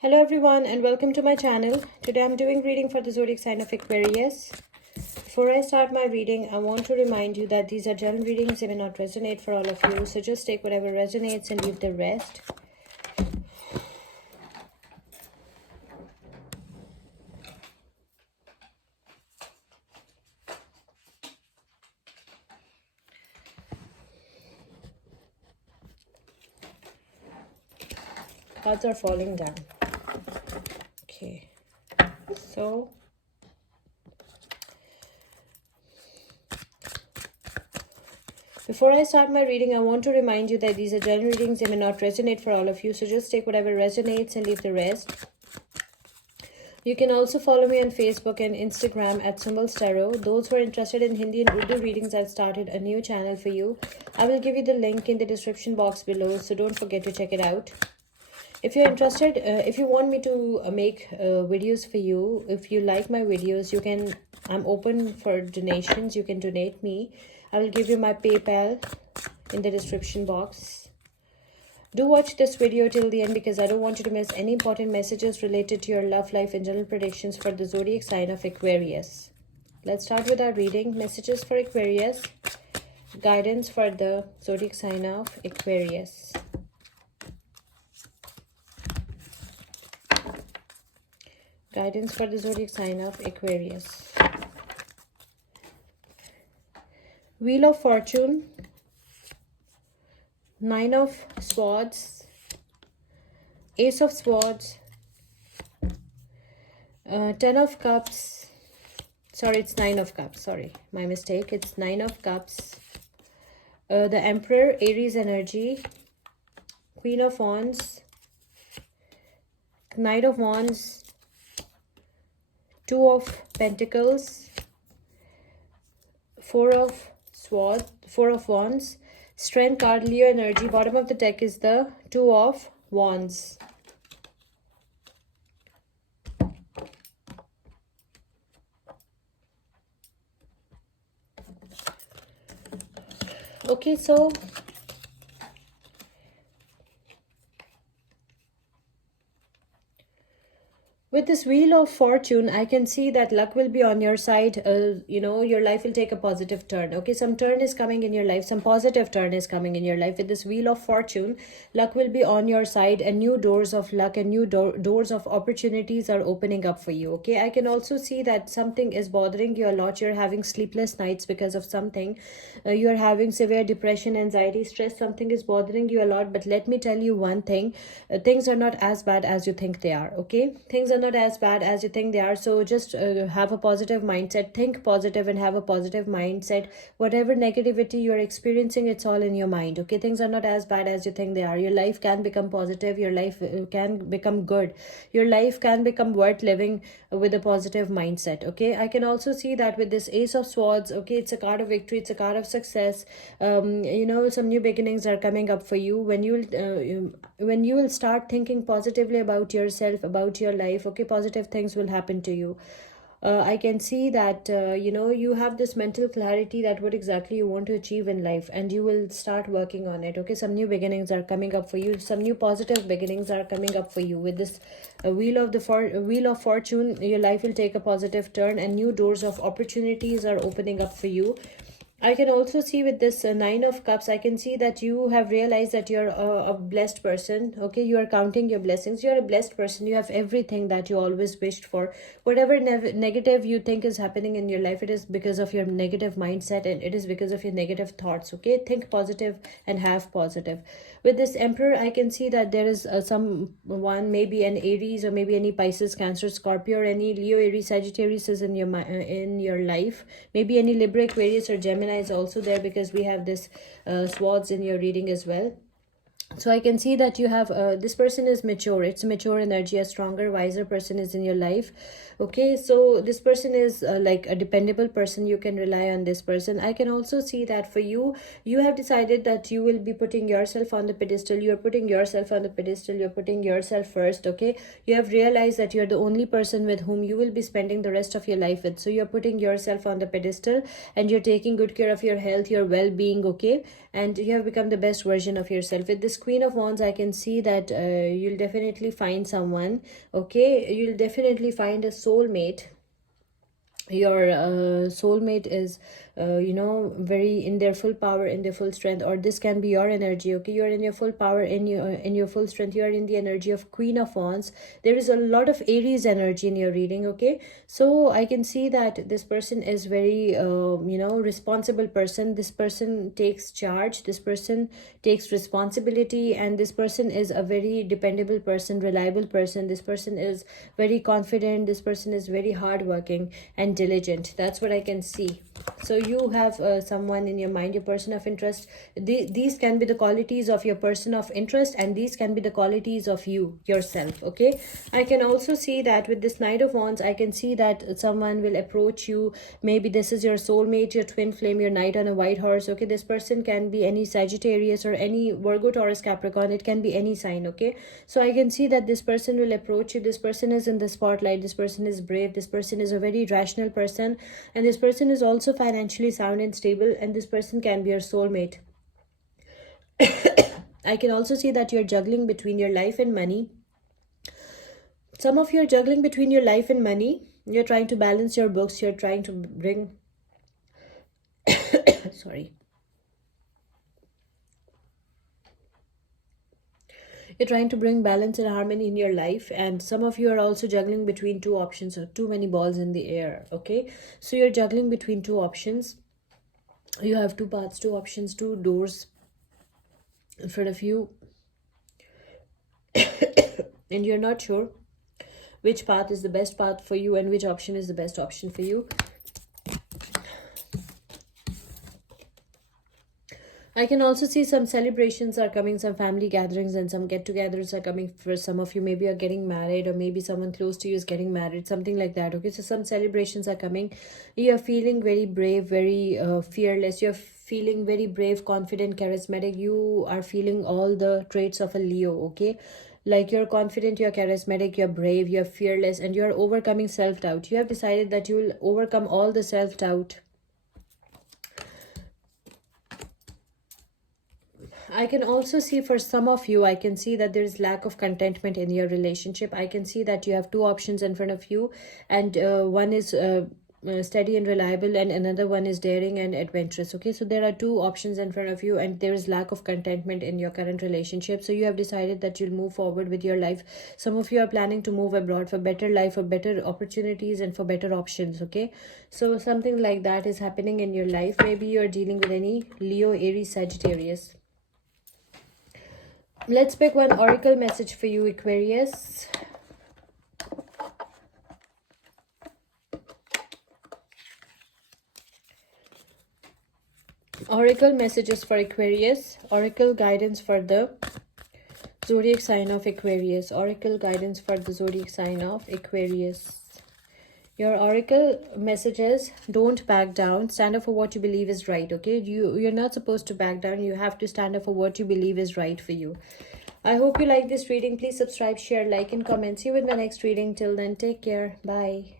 Hello everyone and welcome to my channel. Today I'm doing reading for the zodiac sign of Aquarius. Before I start my reading, I want to remind you that these are general readings. They may not resonate for all of you, so just take whatever resonates and leave the rest. Cards are falling down. Okay, so before I start my reading, I want to remind you that these are general readings. They may not resonate for all of you, so just take whatever resonates and leave the rest. You can also follow me on Facebook and Instagram at Symbols Tarot. Those who are interested in Hindi and Urdu readings, I've started a new channel for you. I will give you the link in the description box below, so don't forget to check it out. If you're interested, if you want me to make videos for you, if you like my videos, you can, I'm open for donations. You can donate me. I will give you my PayPal in the description box. Do watch this video till the end because I don't want you to miss any important messages related to your love life and general predictions for the zodiac sign of Aquarius. Let's start with our reading. Messages for Aquarius. Guidance for the zodiac sign of Aquarius. Guidance for the zodiac sign of Aquarius. Wheel of Fortune, Nine of Swords, Ace of Swords, Ten of Cups. Sorry, it's Nine of Cups. Sorry, my mistake. It's Nine of Cups. The Emperor, Aries energy, Queen of Wands, Knight of Wands, Two of Pentacles, Four of Wands, Strength card, Leo energy. Bottom of the deck is the Two of Wands. Okay, so with this Wheel of Fortune, I can see that luck will be on your side. Your life will take a positive turn. Okay, some turn is coming in your life. Some positive turn is coming in your life. With this Wheel of Fortune, luck will be on your side and new doors of luck and new doors of opportunities are opening up for you. Okay, I can also see that something is bothering you a lot. You're having sleepless nights because of something. You're having severe depression, anxiety, stress. Something is bothering you a lot. But let me tell you one thing. Things are not as bad as you think they are. Okay, things are not as bad as you think they are, so just have a positive mindset, think positive and have a positive mindset. Whatever negativity you're experiencing, it's all in your mind. Okay, things are not as bad as you think they are. Your life can become positive, your life can become good, your life can become worth living with a positive mindset. Okay, I can also see that with this Ace of Swords, okay, it's a card of victory, it's a card of success. Some new beginnings are coming up for you when you will start thinking positively about yourself, about your life. Okay, positive things will happen to you. I can see that you have this mental clarity that what exactly you want to achieve in life, and you will start working on it. Okay, some new beginnings are coming up for you, some new positive beginnings are coming up for you. With this Wheel of Fortune, your life will take a positive turn and new doors of opportunities are opening up for you. I can also see with this Nine of Cups, I can see that you have realized that you're a blessed person. Okay, you are counting your blessings. You're a blessed person. You have everything that you always wished for. Whatever negative you think is happening in your life, it is because of your negative mindset and it is because of your negative thoughts. Okay, think positive and have positive. With this Emperor, I can see that there is someone, maybe an Aries or maybe any Pisces, Cancer, Scorpio, or any Leo, Aries, Sagittarius is in your life. Maybe any Libra, Aquarius, or Gemini is also there because we have this swords in your reading as well. So I can see that you have this person is mature. It's mature energy. A stronger, wiser person is in your life. Okay, so this person is like a dependable person. You can rely on this person. I can also see that for you, you have decided that you will be putting yourself on the pedestal. You're putting yourself on the pedestal. You're putting yourself first. Okay, you have realized that you're the only person with whom you will be spending the rest of your life with. So you're putting yourself on the pedestal and you're taking good care of your health, your well-being. Okay, and you have become the best version of yourself. With this Queen of Wands, I can see that you'll definitely find someone. Okay, you'll definitely find a soulmate. Your soulmate is very in their full power, in their full strength, or this can be your energy. Okay, you're in your full power, in your full strength. You are in the energy of Queen of Wands. There is a lot of Aries energy in your reading. Okay, so I can see that this person is very responsible person. This person takes charge, this person takes responsibility, and this person is a very dependable person, reliable person. This person is very confident, this person is very hardworking and diligent. That's what I can see. So you have someone in your mind, your person of interest. These can be the qualities of your person of interest, and these can be the qualities of you yourself. Okay, I can also see that with this Knight of Wands, I can see that someone will approach you. Maybe this is your soulmate, your twin flame, your knight on a white horse. Okay, this person can be any Sagittarius or any Virgo, Taurus, Capricorn. It can be any sign. Okay, so I can see that this person will approach you. This person is in the spotlight. This person is brave. This person is a very rational person, and this person is also financially sound and stable, and this person can be your soulmate. I can also see that you're juggling between your life and money. Some of you are juggling between your life and money. You're trying to balance your books. You're trying to bring sorry, you're trying to bring balance and harmony in your life, and some of you are also juggling between two options or too many balls in the air. Okay, so you're juggling between two options. You have two paths, two options, two doors in front of you, and you're not sure which path is the best path for you and which option is the best option for you. I can also see some celebrations are coming, some family gatherings and some get-togethers are coming for some of you. Maybe you're getting married, or maybe someone close to you is getting married, something like that. Okay, so some celebrations are coming. You're feeling very brave, very fearless. You're feeling very brave, confident, charismatic. You are feeling all the traits of a Leo. Okay, like you're confident, you're charismatic, you're brave, you're fearless, and you're overcoming self-doubt. You have decided that you will overcome all the self-doubt. I can also see for some of you, I can see that there's lack of contentment in your relationship. I can see that you have two options in front of you, and one is steady and reliable, and another one is daring and adventurous. Okay, so there are two options in front of you, and there is lack of contentment in your current relationship. So you have decided that you'll move forward with your life. Some of you are planning to move abroad for better life, for better opportunities, and for better options. Okay, so something like that is happening in your life. Maybe you're dealing with any Leo, Aries, Sagittarius. Let's pick one oracle message for you, Aquarius. Oracle messages for Aquarius. Oracle guidance for the zodiac sign of Aquarius. Oracle guidance for the zodiac sign of Aquarius. Your oracle messages: don't back down, stand up for what you believe is right. Okay, you're not supposed to back down. You have to stand up for what you believe is right for you. I hope you like this reading. Please subscribe, share, like, and comment. See you with my next reading. Till then, take care. Bye.